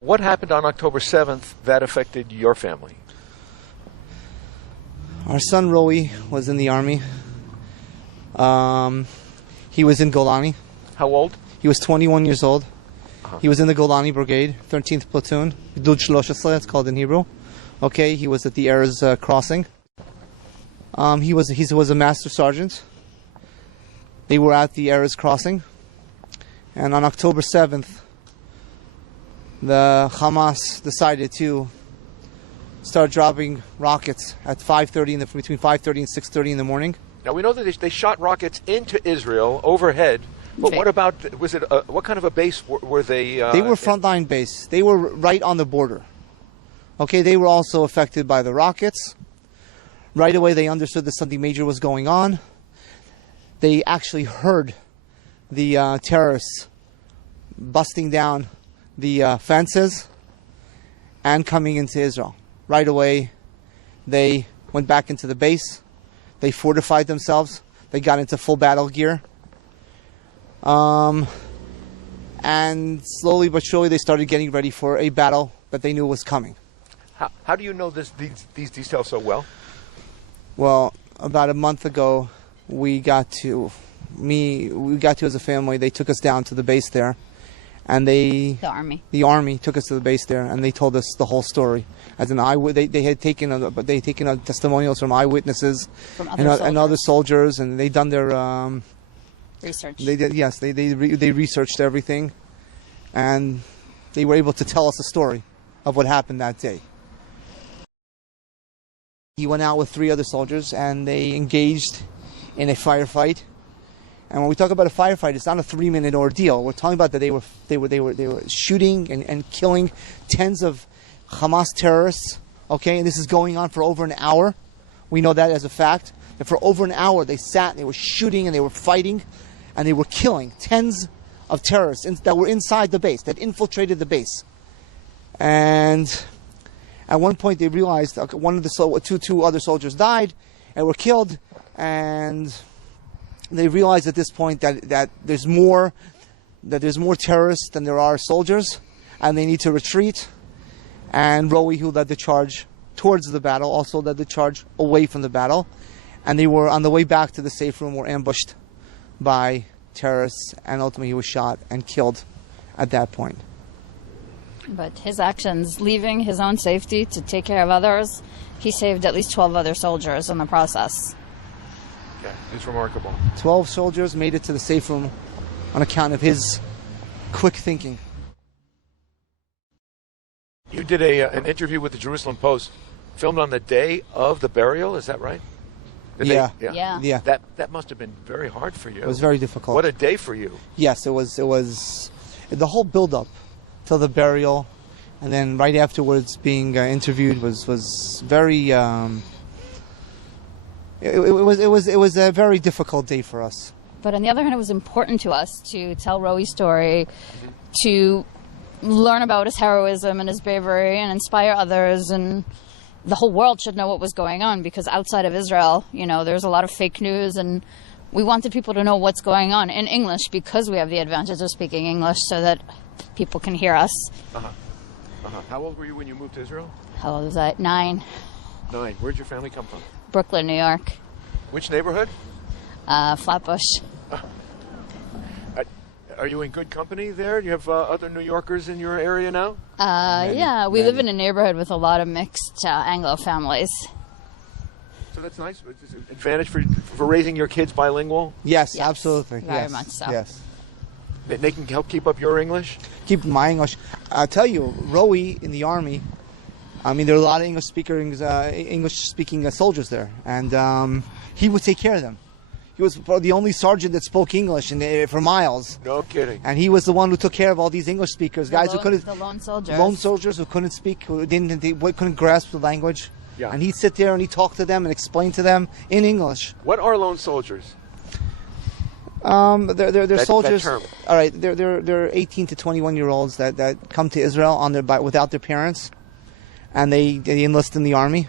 What happened on October 7th that affected your family? Our son Roey was in the army. He was in Golani. How old? He was 21 years old. He was in the Golani Brigade, 13th Platoon. Gdud 13, it's called in Hebrew. Okay, he was at the Erez crossing. He was a master sergeant. They were at the Erez crossing. And on October 7th, the Hamas decided to start dropping rockets at 5:30 between 5:30 and 6:30 in the morning. Now we know that they shot rockets into Israel overhead, but what about, what kind of a base were they? They were frontline base. They were right on the border. Okay, they were also affected by the rockets. Right away they understood that something major was going on. They actually heard the terrorists busting down the fences and coming into Israel. Right away, they went back into the base. They fortified themselves. They got into full battle gear. And slowly but surely, they started getting ready for a battle that they knew was coming. How do you know these details so well? Well, about a month ago, we got to as a family. They took us down to the base there. And the army took us to the base there, and they told us the whole story. As an they had taken testimonials from eyewitnesses and other soldiers, and they done their research. They did, yes. They researched everything, and they were able to tell us a story of what happened that day. He went out with 3 other soldiers, and they engaged in a firefight. And when we talk about a firefight, it's not a 3-minute ordeal. We're talking about that they were shooting and killing tens of Hamas terrorists. Okay, and this is going on for over an hour. We know that as a fact. And for over an hour, they sat and they were shooting and they were fighting, and they were killing tens of terrorists that were inside the base, that infiltrated the base. And at one point, they realized one of the two other soldiers died and were killed, and they realized at this point that there's more terrorists than there are soldiers, and they need to retreat. And Roey, who led the charge towards the battle, also led the charge away from the battle. And they were on the way back to the safe room, were ambushed by terrorists, and ultimately he was shot and killed at that point. But his actions, leaving his own safety to take care of others, he saved at least 12 other soldiers in the process. Yeah, it's remarkable. 12 soldiers made it to the safe room on account of his quick thinking. You did an interview with the Jerusalem Post, filmed on the day of the burial. Is that right? Yeah. That must have been very hard for you. It was very difficult. What a day for you. Yes, it was. The whole build-up till the burial, and then right afterwards being interviewed was very. It was a very difficult day for us. But on the other hand, it was important to us to tell Roey's story, to learn about his heroism and his bravery and inspire others, and the whole world should know what was going on, because outside of Israel, there's a lot of fake news, and we wanted people to know what's going on in English, because we have the advantage of speaking English, so that people can hear us. How old were you when you moved to Israel? How old was I? 9. 9. Where'd your family come from? Brooklyn, New York. Which neighborhood? Flatbush. Are you in good company there? Do you have other New Yorkers in your area now? We live in a neighborhood with a lot of mixed Anglo families. So that's nice. It's an advantage for raising your kids bilingual? Yes, absolutely. Very much so. Yes. They can help keep up your English? Keep my English. I'll tell you, Roey in the army, there are a lot of English-speaking soldiers there, and he would take care of them. He was the only sergeant that spoke English for miles. No kidding. And he was the one who took care of all these English speakers, the lone soldiers who couldn't speak, who couldn't grasp the language. Yeah. And he'd sit there and he'd talk to them and explain to them in English. What are lone soldiers? They're soldiers. That term. All right, they're 18 to 21-year-olds that come to Israel without their parents, and they enlist in the army.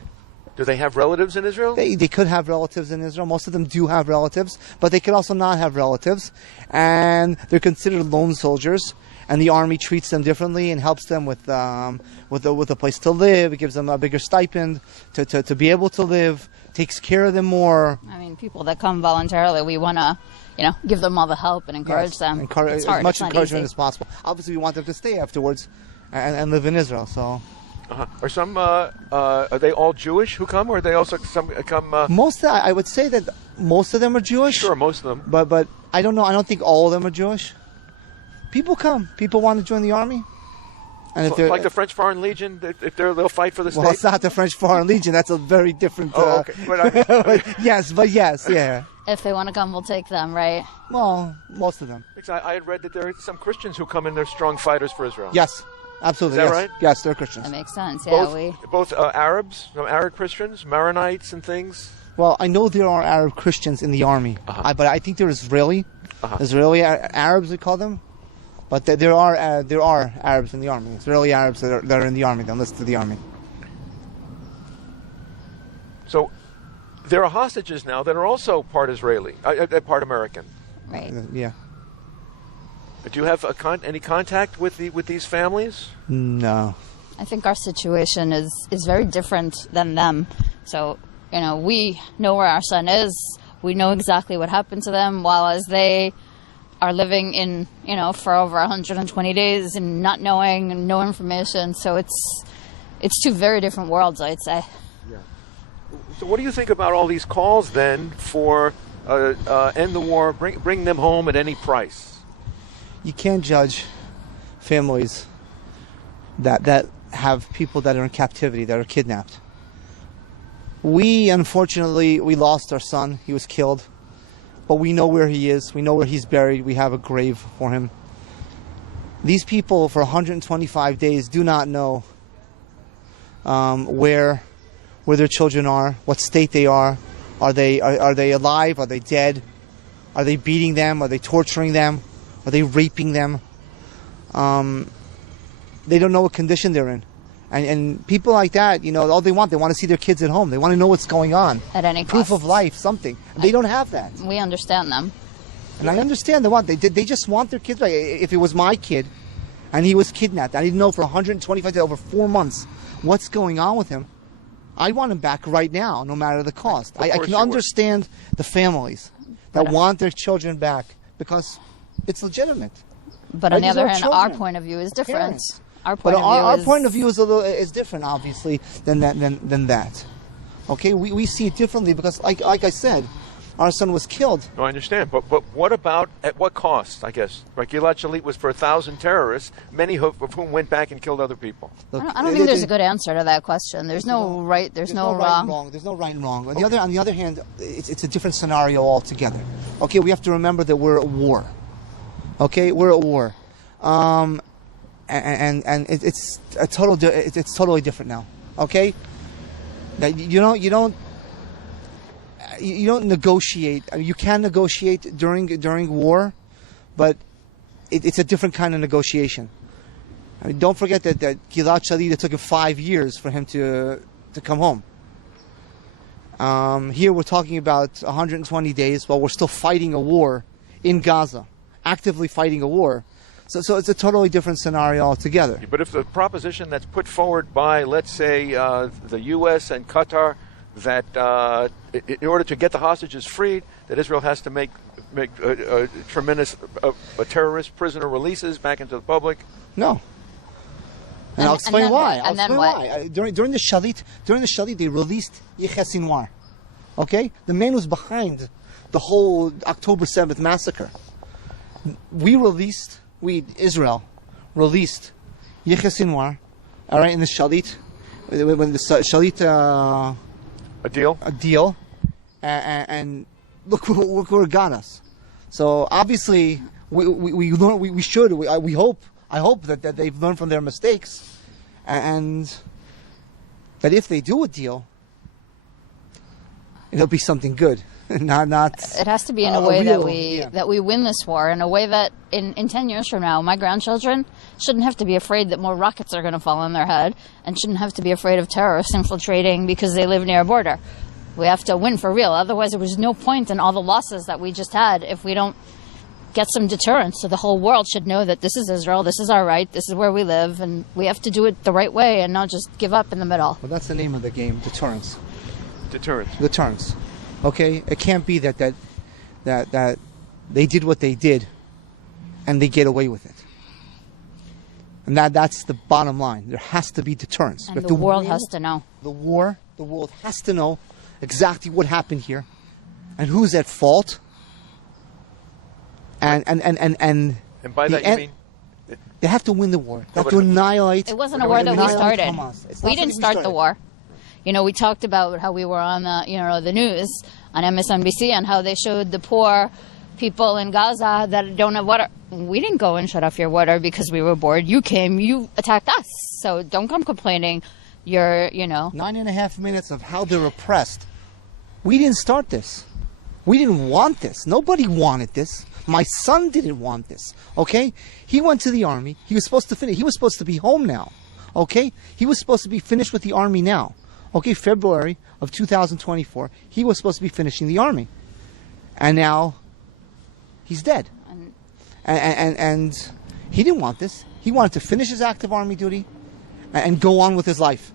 Do they have relatives in Israel? They could have relatives in Israel. Most of them do have relatives, but they could also not have relatives, and they're considered lone soldiers. and the army treats them differently and helps them with a place to live. It gives them a bigger stipend to be able to live. Takes care of them more. I mean, people that come voluntarily, we want to, give them all the help and encourage them. As much encouragement as possible. Obviously, we want them to stay afterwards and live in Israel. So, are some are they all Jewish who come, or are they also some come? I would say that most of them are Jewish. Sure, most of them. But I don't know. I don't think all of them are Jewish. People come. People want to join the army. And if like the French Foreign Legion, if they'll fight for the state. Well, it's not the French Foreign Legion. That's a very different. Oh, okay. But yes, yeah. If they want to come, we'll take them, right? Well, most of them. I had read that there are some Christians who come in. They're strong fighters for Israel. Yes, absolutely. Is that right? Yes, they're Christians. That makes sense. Yeah, both Arabs, Arab Christians, Maronites, and things. Well, I know there are Arab Christians in the army, but I think they're Israeli. Israeli Arabs, we call them. But there are Arabs in the army. Israeli Arabs that are in the army, that enlisted to the army. So there are hostages now that are also part Israeli, part American. Right. Yeah. Do you have any contact with these families? No. I think our situation is very different than them. So, we know where our son is. We know exactly what happened to them, while as they are living in, for over 120 days and not knowing and no information. So it's two very different worlds, I'd say. Yeah. So what do you think about all these calls then for end the war, bring them home at any price? You can't judge families that have people that are in captivity, that are kidnapped. Unfortunately, we lost our son. He was killed. But we know where he is. We know where he's buried. We have a grave for him. These people, for 125 days, do not know where their children are, what state they are. Are they alive? Are they dead? Are they beating them? Are they torturing them? Are they raping them? They don't know what condition they're in. And people like that, all they want to see their kids at home. They want to know what's going on. At any cost. Proof of life, something. They don't have that. We understand them. And I understand they just want their kids back. If it was my kid and he was kidnapped, I didn't know for 125 days, over 4 months, what's going on with him. I want him back right now, no matter the cost. I can understand the families that want their children back because it's legitimate. But on the other hand, our point of view is different. Parents. Our point of view is different, obviously, than that. Okay, we see it differently because, like I said, our son was killed. No, I understand, but what about at what cost? I guess Gilad Shalit was for 1,000 terrorists, many of whom went back and killed other people. Look, I don't think there's a good answer to that question. There's no right. There's no wrong. There's no right and wrong. On the other hand, it's a different scenario altogether. Okay, we have to remember that we're at war. Okay, we're at war. And it's totally different now. Okay, that you don't negotiate. I mean, you can negotiate during war, but it's a different kind of negotiation. I mean, don't forget that Gilad Shalit, it took him 5 years for him to come home. Here we're talking about 120 days while we're still fighting a war in Gaza, actively fighting a war. So it's a totally different scenario altogether. But if the proposition that's put forward by, let's say, the U.S. and Qatar, that in order to get the hostages freed, that Israel has to make tremendous terrorist prisoner releases back into the public. No. And I'll explain why. During the Shalit, they released Yahya Sinwar. Okay? The man who's behind the whole October 7th massacre. Israel released Yahya Sinwar, all right, in the Shalit, when the Shalit a deal, and look where it got us. So obviously we learn. I hope that they've learned from their mistakes, and that if they do a deal, it'll be something good. Not. It has to be in a way that we win this war, in a way that in 10 years from now, my grandchildren shouldn't have to be afraid that more rockets are going to fall on their head, and shouldn't have to be afraid of terrorists infiltrating because they live near a border. We have to win for real. Otherwise, there was no point in all the losses that we just had if we don't get some deterrence. So the whole world should know that this is Israel, this is our right, this is where we live, and we have to do it the right way and not just give up in the middle. Well, that's the name of the game, deterrence. Deterrence. Deterrence. Okay? It can't be that they did what they did and they get away with it. And that's the bottom line. There has to be deterrence. And the world has to know. The world has to know exactly what happened here and who's at fault. And by that you mean they have to win the war. They have to annihilate. It wasn't a war that we started. Hamas. We didn't start the war. You know, we talked about how we were on the news on MSNBC and how they showed the poor people in Gaza that don't have water. We didn't go and shut off your water because we were bored. You came, you attacked us. So don't come complaining. You're, 9.5 minutes of how they're oppressed. We didn't start this. We didn't want this. Nobody wanted this. My son didn't want this. Okay? He went to the army. He was supposed to finish. He was supposed to be home now. Okay? He was supposed to be finished with the army now. Okay, February of 2024, he was supposed to be finishing the army. And now he's dead. And he didn't want this. He wanted to finish his active army duty and go on with his life.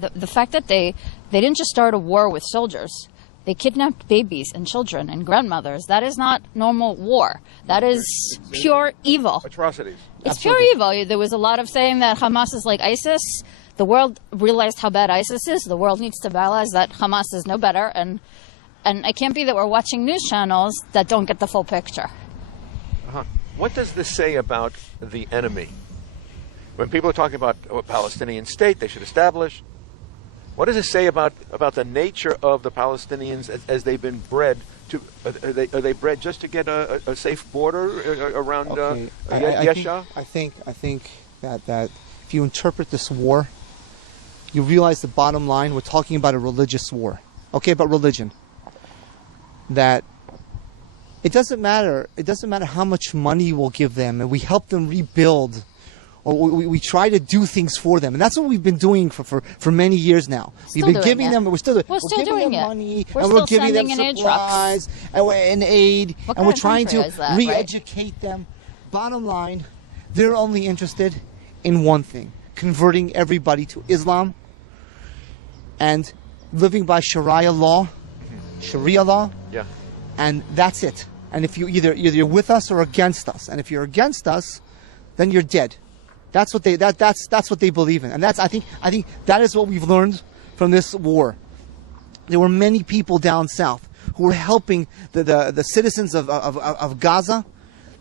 The fact that they didn't just start a war with soldiers. They kidnapped babies and children and grandmothers. That is not normal war. That is pure evil. Atrocities. It's Absolutely. pure evil. There was a lot of saying that Hamas is like ISIS. The world realized how bad ISIS is. The world needs to realize that Hamas is no better. And it can't be that we're watching news channels that don't get the full picture. What does this say about the enemy? When people are talking about a Palestinian state they should establish, what does it say about the nature of the Palestinians as they've been bred to? Are they bred just to get a safe border around Yesha? I think that if you interpret this war, you realize the bottom line. We're talking about a religious war. Okay, about religion. That it doesn't matter. It doesn't matter how much money we'll give them, and we help them rebuild. Or we try to do things for them, and that's what we've been doing for many years now. We've been giving them. We're still giving them money, and we're giving them supplies and aid, and we're trying to re-educate them. Bottom line, they're only interested in one thing: converting everybody to Islam and living by Sharia law. Yeah. And that's it. And if you either you're with us or against us, and if you're against us, then you're dead. That's what that's what they believe in, and I think that is what we've learned from this war. There were many people down south who were helping the citizens of Gaza.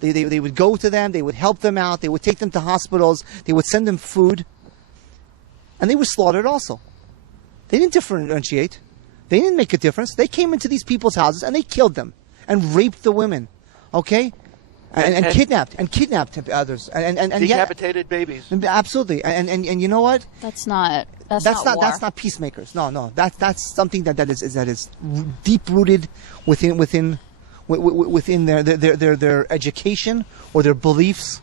They would go to them, they would help them out, they would take them to hospitals, they would send them food, and they were slaughtered also. They didn't differentiate. They didn't make a difference. They came into these people's houses and they killed them and raped the women. Okay. And kidnapped others and decapitated babies. Absolutely, and you know what? That's not war. That's not peacemakers. No, that's something that is deep rooted within their education or their beliefs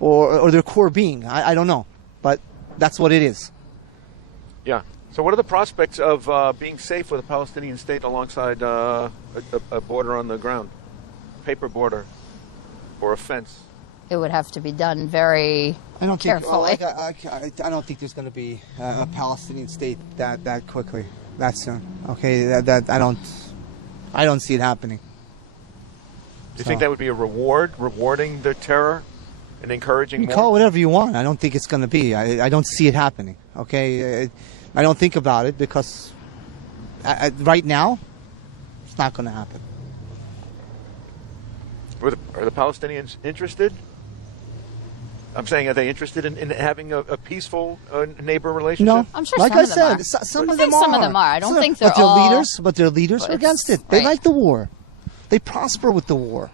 or their core being. I don't know, but that's what it is. Yeah. So what are the prospects of being safe with a Palestinian state alongside a border on the ground, paper border? Or a fence? It would have to be done very carefully. I don't think there's going to be a Palestinian state that quickly, that soon. Okay, I don't see it happening. Do you think that would be a rewarding the terror and encouraging more? Call it whatever you want. I don't think it's going to be. I don't see it happening. Okay, I don't think about it because right now, it's not going to happen. Are the Palestinians interested? I'm saying, are they interested in having a peaceful neighbor relationship? No, I'm sure like some I of them said, are. some of them are. Some of them are. I don't think they're all. But their leaders are against it. They like the war. They prosper with the war.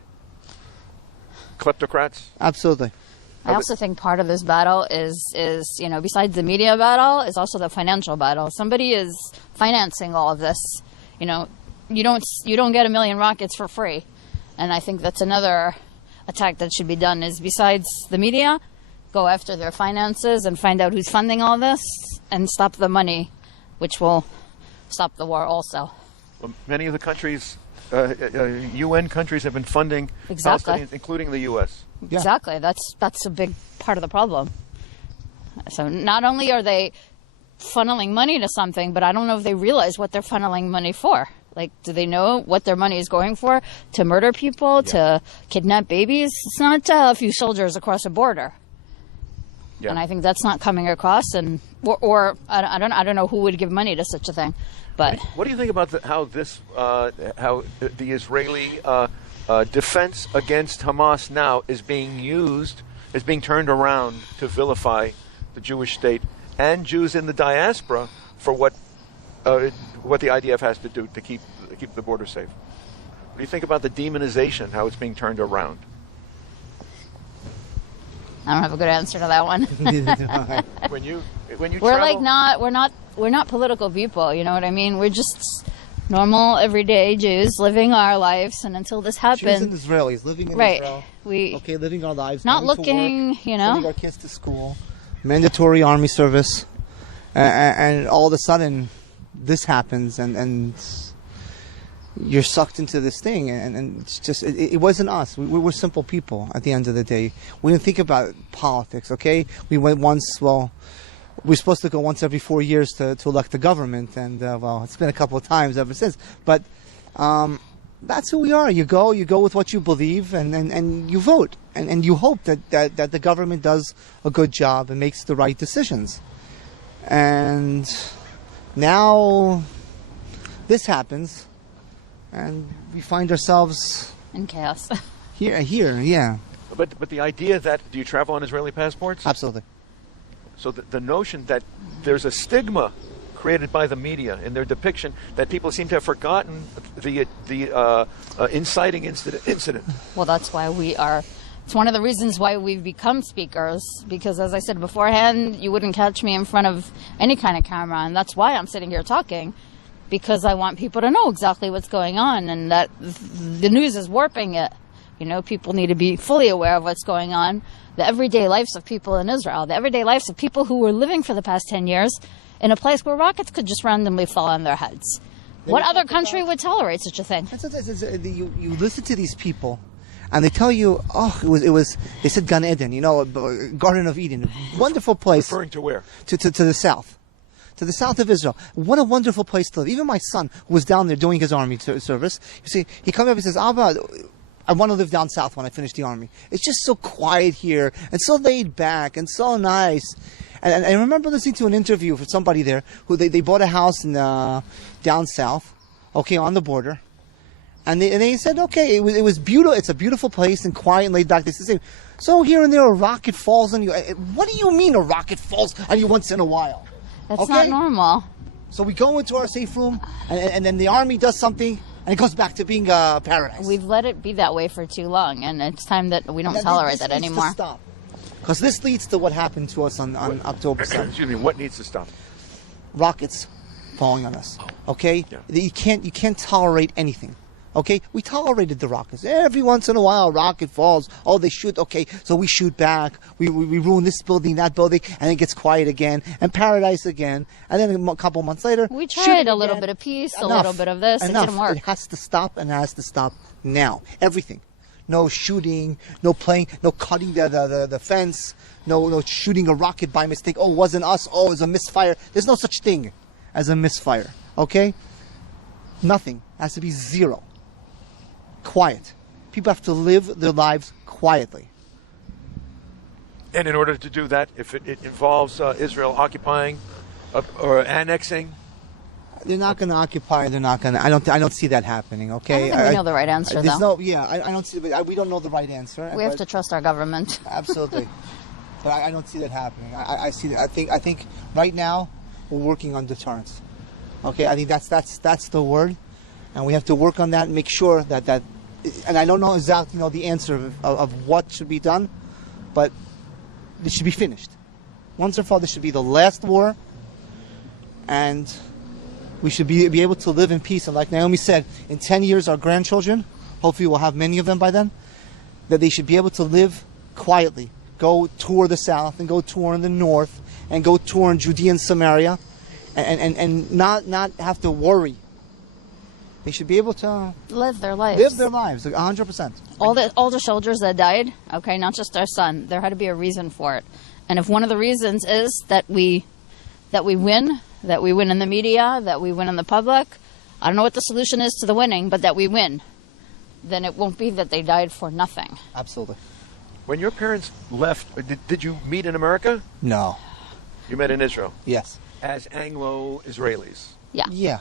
Kleptocrats? Absolutely. I also think part of this battle is besides the media battle, is also the financial battle. Somebody is financing all of this. You don't get a million rockets for free. And I think that's another attack that should be done is besides the media, go after their finances and find out who's funding all this and stop the money, which will stop the war also. Well, many of the countries UN countries have been funding Palestinians, including the U.S. Yeah. Exactly. That's a big part of the problem. So not only are they funneling money to something, but I don't know if they realize what they're funneling money for. Like, do they know what their money is going for? To murder people, to kidnap babies? It's not a few soldiers across a border. Yeah. And I think that's not coming across. And or I don't know who would give money to such a thing. But what do you think about how the Israeli defense against Hamas now is being turned around to vilify the Jewish state and Jews in the diaspora for what the IDF has to do to keep the border safe? What do you think about the demonization, how it's being turned around? I don't have a good answer to that one. when you we're travel, we're not political people, you know what I mean? We're just normal everyday Jews living our lives, and until this happens, Jews and Israelis living in Israel. Living our lives, not looking, work, you know, sending our kids to school, mandatory army service, and all of a sudden this happens, and you're sucked into this thing, and it's just it wasn't us. We were simple people at the end of the day. We didn't think about politics. Okay, we went once. Well, we're supposed to go once every 4 years to elect the government, and it's been a couple of times ever since. But that's who we are. You go with what you believe, and you vote, and you hope that the government does a good job and makes the right decisions. And now this happens, and we find ourselves in chaos. here, yeah. But the idea that, do you travel on Israeli passports? Absolutely. So the notion that there's a stigma created by the media in their depiction that people seem to have forgotten the inciting incident. Well, that's why it's one of the reasons why we've become speakers, because as I said beforehand, you wouldn't catch me in front of any kind of camera, and that's why I'm sitting here talking, because I want people to know exactly what's going on, and that the news is warping it. You know, people need to be fully aware of what's going on. The everyday lives of people in Israel, the everyday lives of people who were living for the past 10 years in a place where rockets could just randomly fall on their heads. What other country would tolerate such a thing? You listen to these people, and they tell you, they said Gan Eden, you know, Garden of Eden, wonderful place. Referring to where? To the south. To the south of Israel. What a wonderful place to live. Even my son, who was down there doing his army service, you see, he comes up and says, Abba, I want to live down south when I finish the army. It's just so quiet here, and so laid back, and so nice. And I remember listening to an interview for somebody there, who they bought a house in down south, okay, on the border. And they said, okay, it was beautiful. It's a beautiful place and quiet and laid back. They said, so here and there a rocket falls on you. What do you mean a rocket falls on you once in a while? That's not normal. So we go into our safe room, and then the army does something, and it goes back to being paradise. We've let it be that way for too long, and it's time that we don't tolerate that anymore. Stop. Because this leads to what happened to us on October 7th. Excuse me, what needs to stop? Rockets falling on us. Okay? Yeah. You can't tolerate anything. Okay? We tolerated the rockets. Every once in a while a rocket falls. Oh, they shoot. Okay, so we shoot back. We ruin this building, that building, and it gets quiet again, and paradise again. And then a couple months later, we tried a little bit of peace, a little bit of this. It didn't work. It has to stop, and it has to stop now. Everything. No shooting, no playing, no cutting the fence, no shooting a rocket by mistake. Oh, it wasn't us. Oh, it was a misfire. There's no such thing as a misfire. Okay? Nothing. It has to be zero. Quiet. People have to live their lives quietly. And in order to do that, if it involves Israel occupying or annexing, they're not going to occupy. They're not going to. I don't see that happening. Okay. I don't think we know the right answer, though. I don't see. We don't know the right answer. We have to trust our government. Absolutely. But I don't see that happening. I see that. I think right now we're working on deterrence. Okay. I think that's the word, and we have to work on that and make sure that. And I don't know exactly the answer of what should be done, but it should be finished. Once and for all, this should be the last war, and we should be able to live in peace. And like Naomi said, in 10 years, our grandchildren, hopefully we'll have many of them by then, that they should be able to live quietly, go tour the south and go tour in the north and go tour in Judea and Samaria, and not have to worry They should be able to live their lives. live their lives, 100%. All the soldiers that died, okay, not just our son. There had to be a reason for it, and if one of the reasons is that we win in the media, that we win in the public, I don't know what the solution is to the winning, but that we win, then it won't be that they died for nothing. Absolutely. When your parents left, did you meet in America? No. You met in Israel Yes. as Anglo-Israelis. Yeah. Yeah.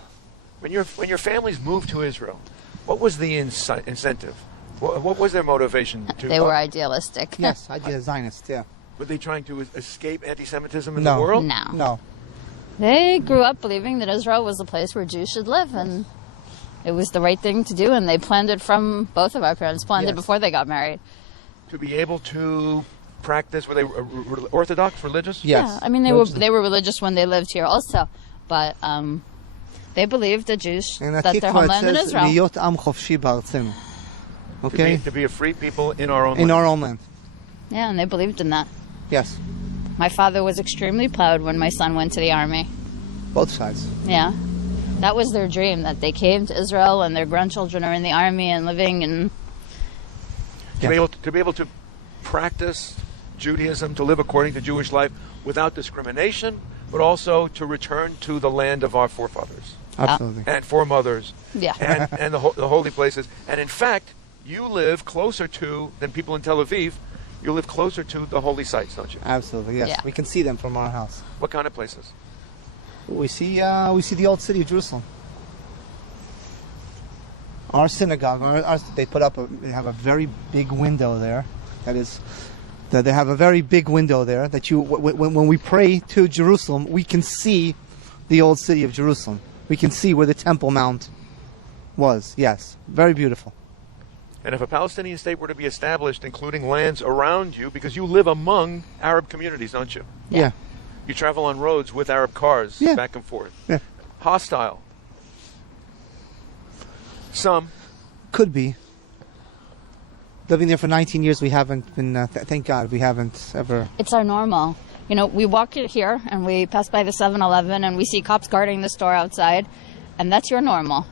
When your families moved to Israel, what was the incentive? What was their motivation? They were idealistic. Yes, I did a Zionist, yeah. Were they trying to escape anti-Semitism in No. the world? No. No. They grew up believing that Israel was the place where Jews should live, and it was the right thing to do, and they planned it from, both of our parents planned it before they got married. To be able to practice, were they Orthodox, religious? Yes. Yeah, I mean, they were religious when they lived here also, but they believed that Jews, And that their homeland in Israel. להיות עם חופשי בארצנו. Okay? To be a free people in our own In land. our own land. Yeah, and they believed in that. Yes. My father was extremely proud when my son went to the army. Both sides. Yeah. That was their dream, that they came to Israel and their grandchildren are in the army and living and... To be able to practice Judaism, to live according to Jewish life without discrimination, but also to return to the land of our forefathers Absolutely. and foremothers Yeah. and the holy places. And in fact, you live closer to, than people in Tel Aviv, you live closer to the holy sites, don't you? Absolutely, yes. Yeah. We can see them from our house. What kind of places? We see the old city of Jerusalem. Our synagogue, they put up, they have a very big window there. They have a very big window there that when we pray to Jerusalem, we can see the old city of Jerusalem. We can see where the Temple Mount was. Yes, very beautiful. And if a Palestinian state were to be established, including lands around you, because you live among Arab communities, don't you? Yeah. You travel on roads with Arab cars back and forth. Yeah. Hostile. Some. Could be. Living there for 19 years, we haven't been, thank God, we haven't ever... It's our normal. You know, we walk here and we pass by the 7-Eleven and we see cops guarding the store outside, and that's your normal.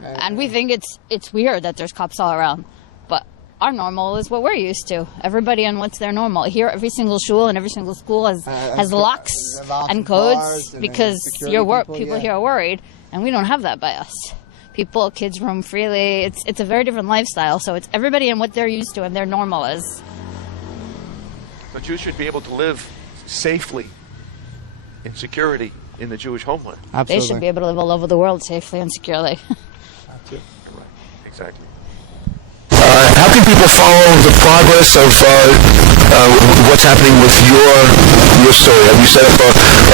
And we think it's weird that there's cops all around. But our normal is what we're used to. Everybody and what's their normal. Here, every single shul and every single school has locks and codes because people here are worried, and we don't have that by us. Kids roam freely. It's a very different lifestyle, so it's everybody and what they're used to and their normal is. So Jews should be able to live safely in security in the Jewish homeland. Absolutely. They should be able to live all over the world safely and securely. Right. Exactly. How can people follow the progress of what's happening with your story? Have you set up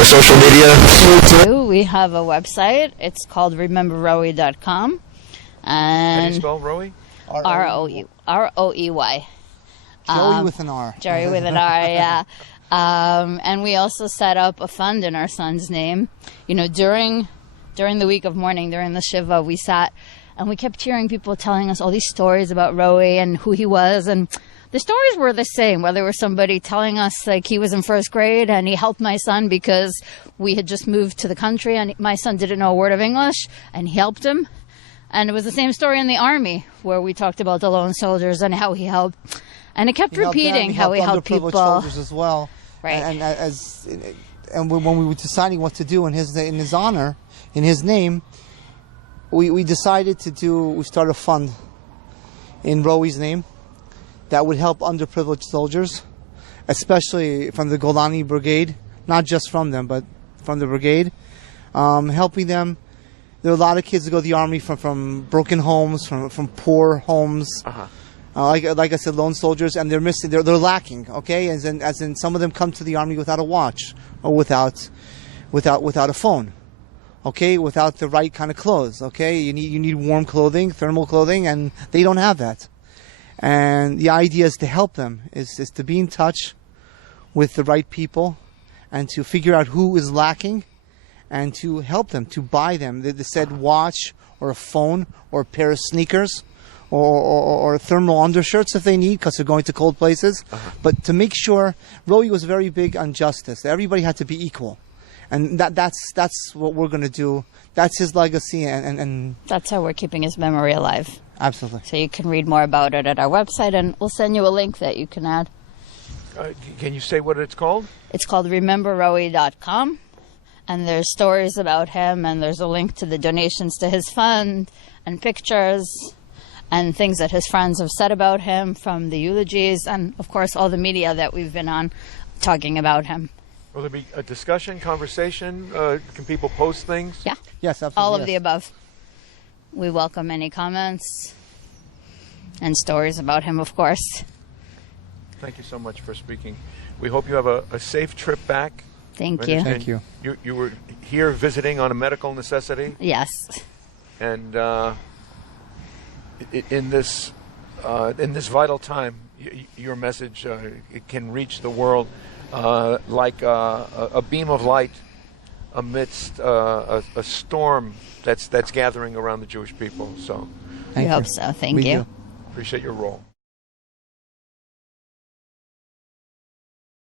a social media? We do. We have a website. It's called rememberroey.com. How do you And spell Roey? R-O-E-Y. Joey with an R. Jerry with an R, yeah. And we also set up a fund in our son's name. You know, during the week of mourning, during the Shiva, we sat and we kept hearing people telling us all these stories about Roey and who he was. And the stories were the same, whether it was somebody telling us like he was in first grade and he helped my son because we had just moved to the country and my son didn't know a word of English and he helped him. And it was the same story in the army where we talked about the lone soldiers and how he helped. And it kept repeating how he helped people. Soldiers as well. Right. And when we were deciding what to do in his honor, in his name, we decided we started a fund in Roey's name that would help underprivileged soldiers, especially from the Golani brigade, not just from them, but from the brigade, helping them. There are a lot of kids that go to the army from broken homes, from poor homes. Uh-huh. Like I said, lone soldiers, and they're missing. They're lacking. Okay, as in some of them come to the army without a watch or without a phone. Okay, without the right kind of clothes. Okay, you need warm clothing, thermal clothing, and they don't have that. And the idea is to help them, is to be in touch with the right people, and to figure out who is lacking, and to help them, to buy them the said watch or a phone or a pair of sneakers. Or thermal undershirts if they need, because they're going to cold places. Uh-huh. But to make sure, Roey was very big on justice. Everybody had to be equal. And that's what we're going to do. That's his legacy, and That's how we're keeping his memory alive. absolutely. So you can read more about it at our website, and we'll send you a link that you can add. Can you say what it's called? It's called rememberroey.com, and there's stories about him, and there's a link to the donations to his fund, and pictures, and things that his friends have said about him from the eulogies, and of course all the media that we've been on talking about him. Will there be a discussion, conversation? Can people post things? Yeah, Yes, absolutely. all of yes. the above. We welcome any comments and stories about him, of course. Thank you so much for speaking. We hope you have a safe trip back. Thank you. Thank you. You were here visiting on a medical necessity, Yes. and in this vital time, your message it can reach the world like a beam of light amidst a storm that's gathering around the Jewish people. So We hope so. Thank We you. do. appreciate your role.